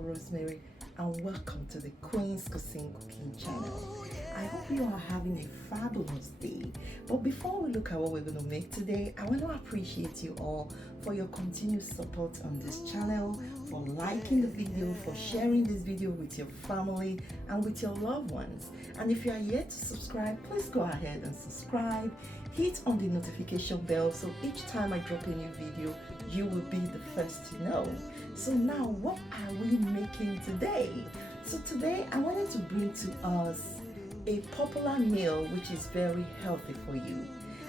Rosemary and welcome to the Queen's Cuisine cooking channel. I hope you are having a fabulous day. But before we look at what we're going to make today, I want to appreciate you all for your continued support on this channel, for liking the video, for sharing this video with your family and with your loved ones. And if you are yet to subscribe, please go ahead and subscribe. Hit on the notification bell so each time I drop a new video, you will be the first to know. So now, what are we making today? So today I wanted to bring to us a popular meal which is very healthy for you,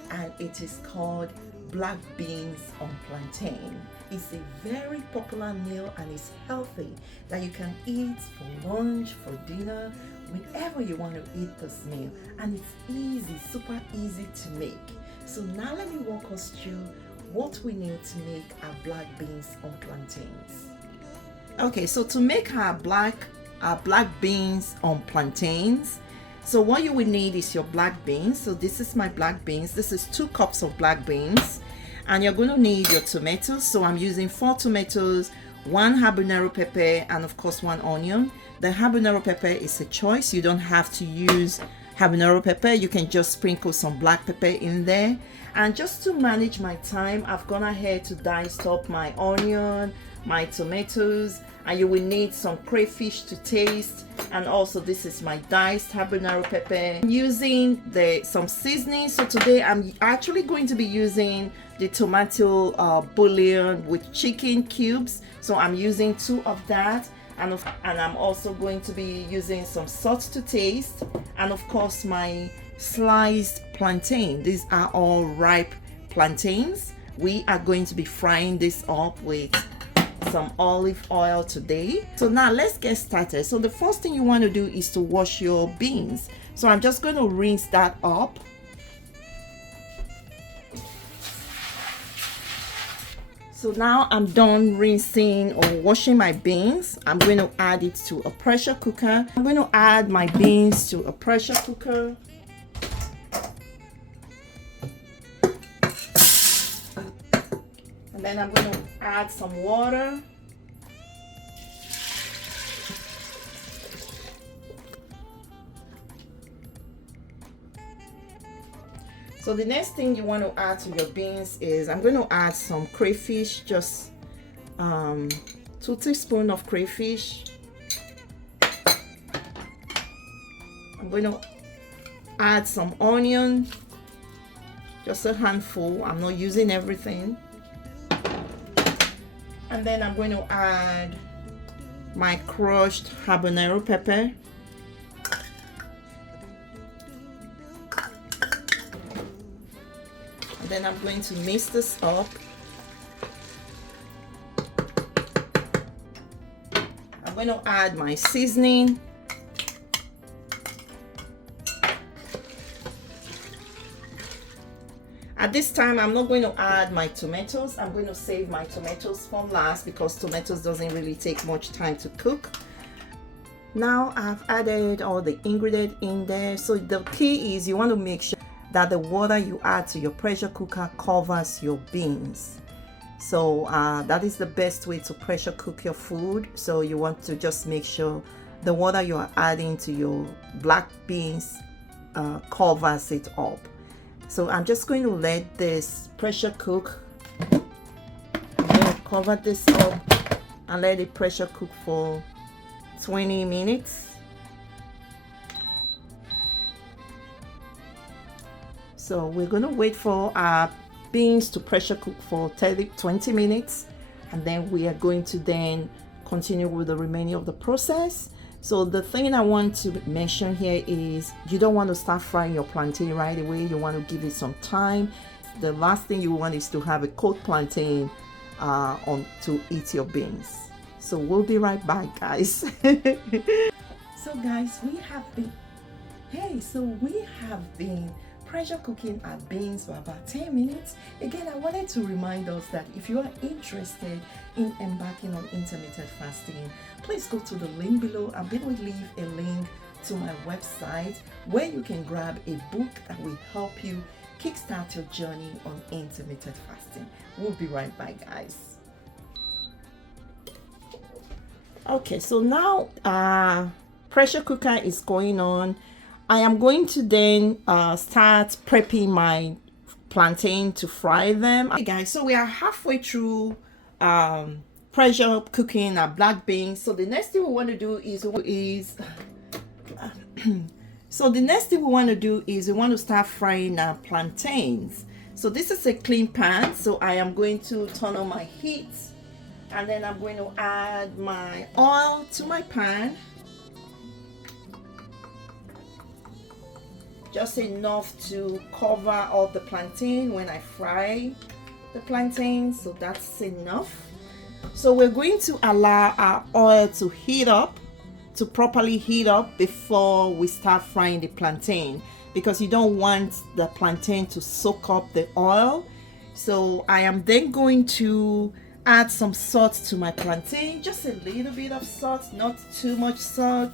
and it is called black beans on plantain. It's a very popular meal and it's healthy that you can eat for lunch, for dinner, whenever you want to eat this meal, and it's easy, super easy to make. So now let me walk us through what we need to make our black beans on plantains. Okay, so to make our black beans on plantains, so what you will need is your black beans. So this is my black beans. This is 2 cups of black beans, and you're going to need your tomatoes. So I'm using 4 tomatoes, 1 habanero pepper, and of course 1 onion. The habanero pepper is a choice. You don't have to use habanero pepper. You can just sprinkle some black pepper in there. And just to manage my time, I've gone ahead to dice up my onion, my tomatoes, and you will need some crayfish to taste. And also this is my diced habanero pepper. I'm using some seasoning. So today I'm actually going to be using the tomato bouillon with chicken cubes. So I'm using 2 of that. And I'm also going to be using some salt to taste, and of course my sliced plantain. These are all ripe plantains. We are going to be frying this up with some olive oil today. So now let's get started. So the first thing you want to do is to wash your beans. So I'm just going to rinse that up. So now I'm done rinsing or washing my beans. I'm going to add it to a pressure cooker. I'm going to add my beans to a pressure cooker. And then I'm going to add some water. So the next thing you want to add to your beans is I'm going to add some crayfish, just 2 teaspoons of crayfish. I'm going to add some onion, just a handful. I'm not using everything. And then I'm going to add my crushed habanero pepper. Then I'm going to mix this up. I'm going to add my seasoning. At this time, I'm not going to add my tomatoes. I'm going to save my tomatoes for last because tomatoes doesn't really take much time to cook. Now I've added all the ingredients in there. So the key is you want to make sure that the water you add to your pressure cooker covers your beans. So that is the best way to pressure cook your food. So you want to just make sure the water you are adding to your black beans covers it up. So I'm just going to let this pressure cook. I'm going to cover this up and let it pressure cook for 20 minutes. So we're going to wait for our beans to pressure cook for 20 minutes, and then we are going to then continue with the remaining of the process. So the thing I want to mention here is you don't want to start frying your plantain right away. You want to give it some time. The last thing you want is to have a cold plantain to eat your beans. So we'll be right back, guys. So guys, we have been pressure cooking our beans for about 10 minutes. Again, I wanted to remind us that if you are interested in embarking on intermittent fasting, please go to the link below. I'm going to leave a link to my website where you can grab a book that will help you kickstart your journey on intermittent fasting. We'll be right back, guys. Okay, so now pressure cooker is going on. I am going to then start prepping my plantain to fry them. Okay guys, so we are halfway through pressure cooking our black beans. So the next thing we want to do is we want to start frying our plantains. So this is a clean pan, so I am going to turn on my heat, and then I'm going to add my oil to my pan, just enough to cover all the plantain when I fry the plantain. So that's enough. So we're going to allow our oil to heat up, to properly heat up before we start frying the plantain, because you don't want the plantain to soak up the oil. So I am then going to add some salt to my plantain, just a little bit of salt, not too much salt.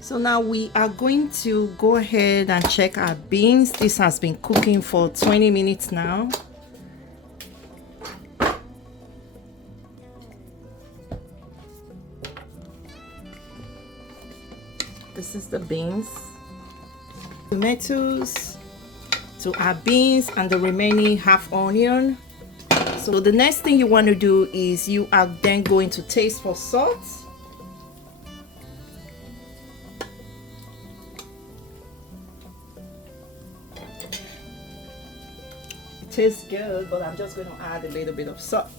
So now we are going to go ahead and check our beans. This has been cooking for 20 minutes now. This is the beans, tomatoes, to our beans, and the remaining half onion. So the next thing you want to do is you are then going to taste for salt. It tastes good, but I'm just going to add a little bit of salt.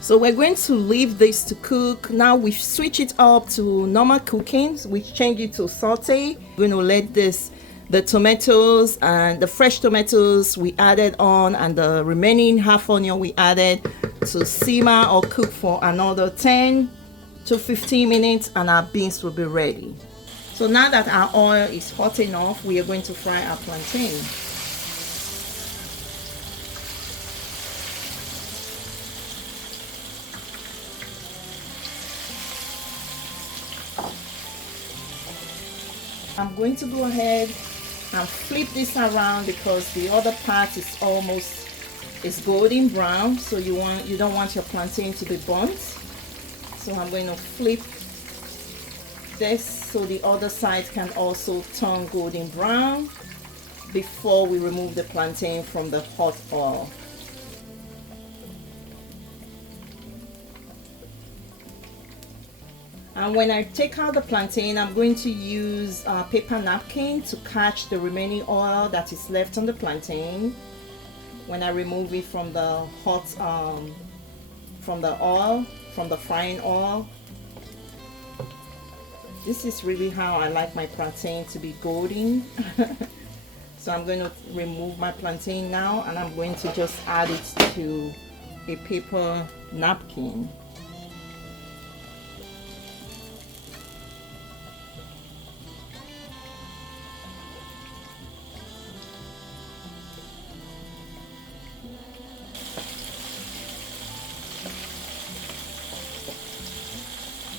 So we're going to leave this to cook. Now we switch it up to normal cooking. We change it to sauté. We're going to let the tomatoes and the fresh tomatoes we added on, and the remaining half onion we added, to simmer or cook for another 10 to 15 minutes, and our beans will be ready. So now that our oil is hot enough, we are going to fry our plantain. I'm going to go ahead and flip this around because the other part is almost golden brown, so you don't want your plantain to be burnt. So I'm going to flip this so the other side can also turn golden brown before we remove the plantain from the hot oil. And when I take out the plantain, I'm going to use a paper napkin to catch the remaining oil that is left on the plantain when I remove it from the hot from the frying oil. This is really how I like my plantain to be golden. So I'm going to remove my plantain now, and I'm going to just add it to a paper napkin.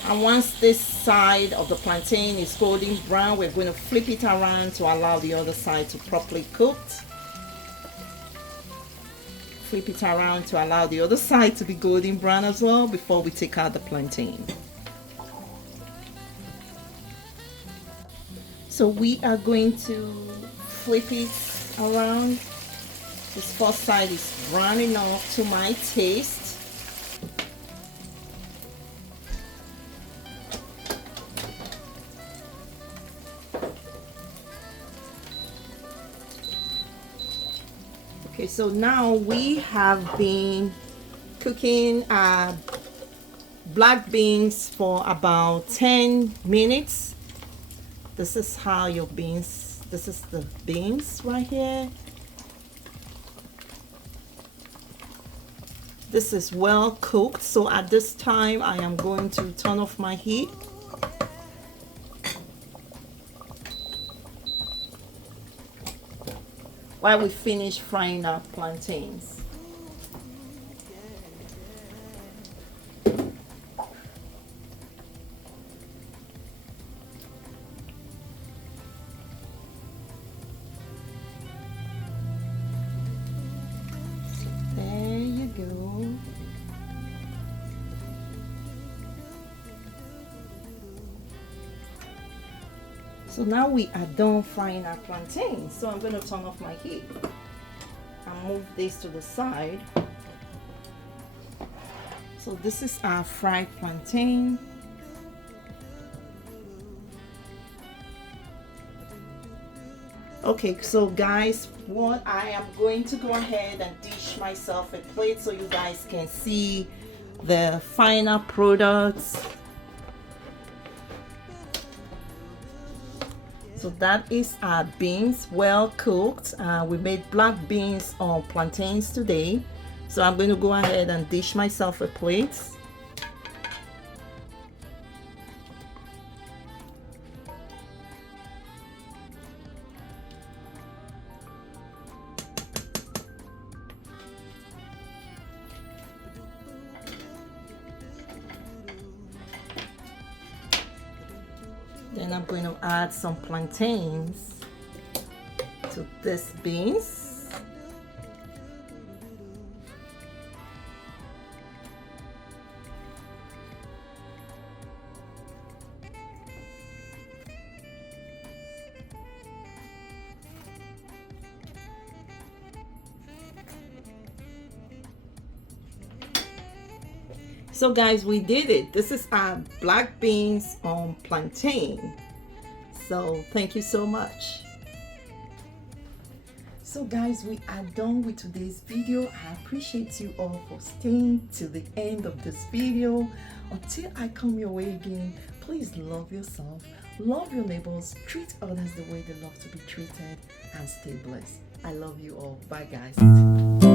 And once this side of the plantain is golden brown, we're going to flip it around to allow the other side to properly cook. Flip it around to allow the other side to be golden brown as well before we take out the plantain. So we are going to flip it around. This first side is brown enough to my taste. Okay, so now we have been cooking black beans for about 10 minutes. This is how your beans, this is the beans right here. This is well cooked, so at this time I am going to turn off my heat. While we finish frying our plantains. So now we are done frying our plantain. So I'm going to turn off my heat and move this to the side. So this is our fried plantain. Okay, so guys, what I am going to go ahead and dish myself a plate so you guys can see the final products. So that is our beans, well cooked. We made black beans on plantains today. So I'm going to go ahead and dish myself a plate. Then I'm going to add some plantains to this beans. So guys, we did it. This is our black beans on plantain. So thank you so much. So guys, we are done with today's video. I appreciate you all for staying till the end of this video. Until I come your way again, please love yourself, love your neighbors, treat others the way they love to be treated, and stay blessed. I love you all. Bye guys.